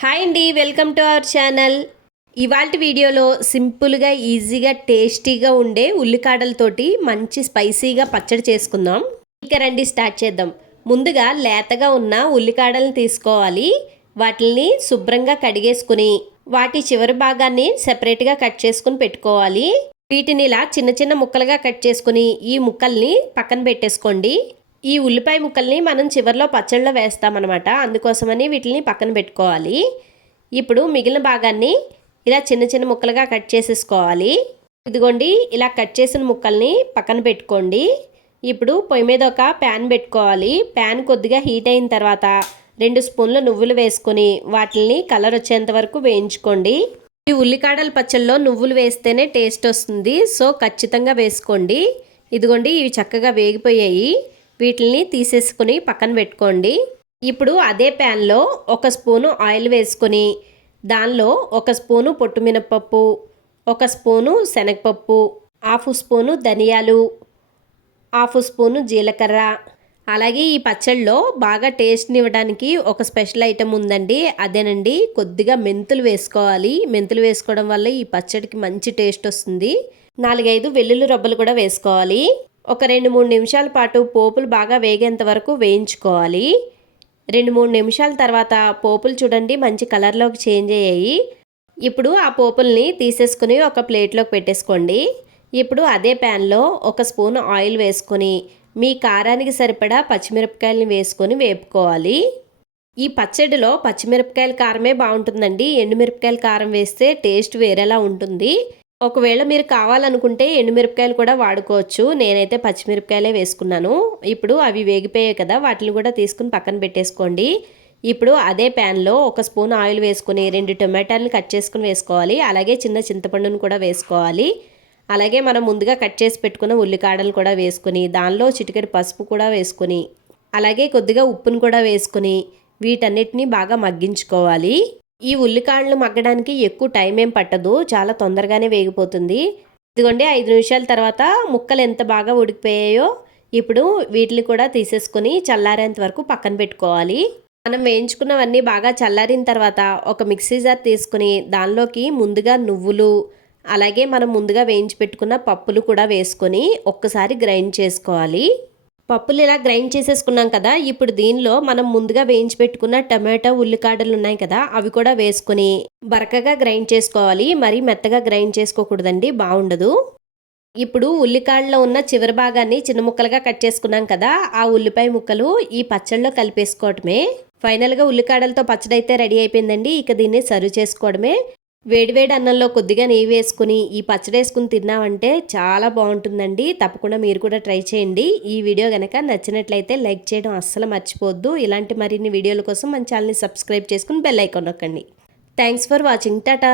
Hi అండి welcome to our channel. ఇవాళ వీడియోలో సింపుల్గా ఈజీగా టేస్టీగా ఉండే ఉల్లికాడలతోటి మంచి స్పైసీగా పచ్చడి చేసుకుందాం. ఇక రండి స్టార్ట్ చేద్దాం. ముందుగా లేతగా ఉన్న ఉల్లికాడలను తీసుకోవాలి. వాటిని శుభ్రంగా కడిగేసుకుని వాటి చివరి భాగాన్ని సెపరేట్గా కట్ చేసుకుని పెట్టుకోవాలి. వీటిని ఇలా చిన్న చిన్న ముక్కలుగా కట్ చేసుకుని ఈ ముక్కల్ని పక్కన పెట్టేసుకోండి. ఈ ఉల్లిపాయ ముక్కల్ని మనం చివరిలో పచ్చళ్ళలో వేస్తామన్నమాట. అందుకోసమని వీటిని పక్కన పెట్టుకోవాలి. ఇప్పుడు మిగిలిన భాగాన్ని ఇలా చిన్న చిన్న ముక్కలుగా కట్ చేసేసుకోవాలి. ఇదిగోండి ఇలా కట్ చేసిన ముక్కల్ని పక్కన పెట్టుకోండి. ఇప్పుడు పొయ్యి మీద ఒక ప్యాన్ పెట్టుకోవాలి. ప్యాన్ కొద్దిగా హీట్ అయిన తర్వాత రెండు స్పూన్ల నువ్వులు వేసుకొని వాటిని కలర్ వచ్చేంత వరకు వేయించుకోండి. ఈ ఉల్లికాడల పచ్చళ్ళలో నువ్వులు వేస్తేనే టేస్ట్ వస్తుంది. సో ఖచ్చితంగా వేసుకోండి. ఇదిగోండి ఇవి చక్కగా వేగిపోయాయి. వీటిని తీసేసుకుని పక్కన పెట్టుకోండి. ఇప్పుడు అదే ప్యాన్లో ఒక స్పూను ఆయిల్ వేసుకొని దానిలో ఒక స్పూను పొట్టుమినపప్పు ఒక స్పూను శనగపప్పు హాఫ్ స్పూను ధనియాలు హాఫ్ స్పూను జీలకర్ర. అలాగే ఈ పచ్చళ్ళలో బాగా టేస్ట్ని ఇవ్వడానికి ఒక స్పెషల్ ఐటెం ఉందండి. అదేనండి కొద్దిగా మెంతులు వేసుకోవాలి. మెంతులు వేసుకోవడం వల్ల ఈ పచ్చడికి మంచి టేస్ట్ వస్తుంది. నాలుగైదు వెల్లుల్లి రబ్బలు కూడా వేసుకోవాలి. ఒక రెండు మూడు నిమిషాల పాటు పోపులు బాగా వేగేంత వరకు వేయించుకోవాలి. రెండు మూడు నిమిషాల తర్వాత పోపులు చూడండి మంచి కలర్లోకి చేంజ్ అయ్యాయి. ఇప్పుడు ఆ పోపుల్ని తీసేసుకుని ఒక ప్లేట్లోకి పెట్టేసుకోండి. ఇప్పుడు అదే ప్యాన్లో ఒక స్పూన్ ఆయిల్ వేసుకొని మీ కారానికి సరిపడా పచ్చిమిరపకాయలని వేసుకొని వేపుకోవాలి. ఈ పచ్చడిలో పచ్చిమిరపకాయల కారమే బాగుంటుందండి. ఎండుమిరపకాయల కారం వేస్తే టేస్ట్ వేరేలా ఉంటుంది. ఒకవేళ మీరు కావాలనుకుంటే ఎండుమిరపకాయలు కూడా వాడుకోవచ్చు. నేనైతే పచ్చిమిరపకాయలే వేసుకున్నాను. ఇప్పుడు అవి వేగిపోయాయి కదా వాటిని కూడా తీసుకుని పక్కన పెట్టేసుకోండి. ఇప్పుడు అదే ప్యాన్లో ఒక స్పూన్ ఆయిల్ వేసుకుని రెండు టొమాటాలను కట్ చేసుకుని వేసుకోవాలి. అలాగే చిన్న చింతపండును కూడా వేసుకోవాలి. అలాగే మనం ముందుగా కట్ చేసి పెట్టుకున్న ఉల్లికాడలు కూడా వేసుకుని దానిలో చిటికెడు పసుపు కూడా వేసుకుని అలాగే కొద్దిగా ఉప్పును కూడా వేసుకుని వీటన్నిటిని బాగా మగ్గించుకోవాలి. ఈ ఉల్లికాడలు మగ్గడానికి ఎక్కువ టైం ఏం పట్టదు చాలా తొందరగానే వేగిపోతుంది. ఇదిగోండి ఐదు నిమిషాల తర్వాత ముక్కలు ఎంత బాగా ఉడికిపోయాయో ఇప్పుడు వీటిని కూడా తీసేసుకొని చల్లారేంత వరకు పక్కన పెట్టుకోవాలి. మనం వేయించుకున్నవన్నీ బాగా చల్లారిన తర్వాత ఒక మిక్సీ జార్ తీసుకుని దానిలోకి ముందుగా నువ్వులు అలాగే మనం ముందుగా వేయించి పెట్టుకున్న పప్పులు కూడా వేసుకొని ఒక్కసారి గ్రైండ్ చేసుకోవాలి. పప్పులు ఇలా గ్రైండ్ చేసేసుకున్నాం కదా ఇప్పుడు దీనిలో మనం ముందుగా వేయించి పెట్టుకున్న టమాటో ఉల్లికాడలు ఉన్నాయి కదా అవి కూడా వేసుకుని బరకగా గ్రైండ్ చేసుకోవాలి. మరీ మెత్తగా గ్రైండ్ చేసుకోకూడదండి బాగుండదు. ఇప్పుడు ఉల్లికాడలో ఉన్న చివరి భాగాన్ని చిన్న ముక్కలుగా కట్ చేసుకున్నాం కదా ఆ ఉల్లిపాయ ముక్కలు ఈ పచ్చళ్ళలో కలిపేసుకోవటమే. ఫైనల్గా ఉల్లికాడలతో పచ్చడి అయితే రెడీ అయిపోయిందండి ఇక దీన్ని సర్వ్ చేసుకోవడమే. వేడివేడి అన్నంలో కొద్దిగా నెయ్యి వేసుకుని ఈ పచ్చడి వేసుకుని తిన్నామంటే చాలా బాగుంటుందండి. తప్పకుండా మీరు కూడా ట్రై చేయండి. ఈ వీడియో కనుక నచ్చినట్లయితే లైక్ చేయడం అస్సలు మర్చిపోవద్దు. ఇలాంటి మరిన్ని వీడియోల కోసం మన ఛానల్ని సబ్స్క్రైబ్ చేసుకుని బెల్ ఐకాన్ నొక్కండి. Thanks for watching. టాటా!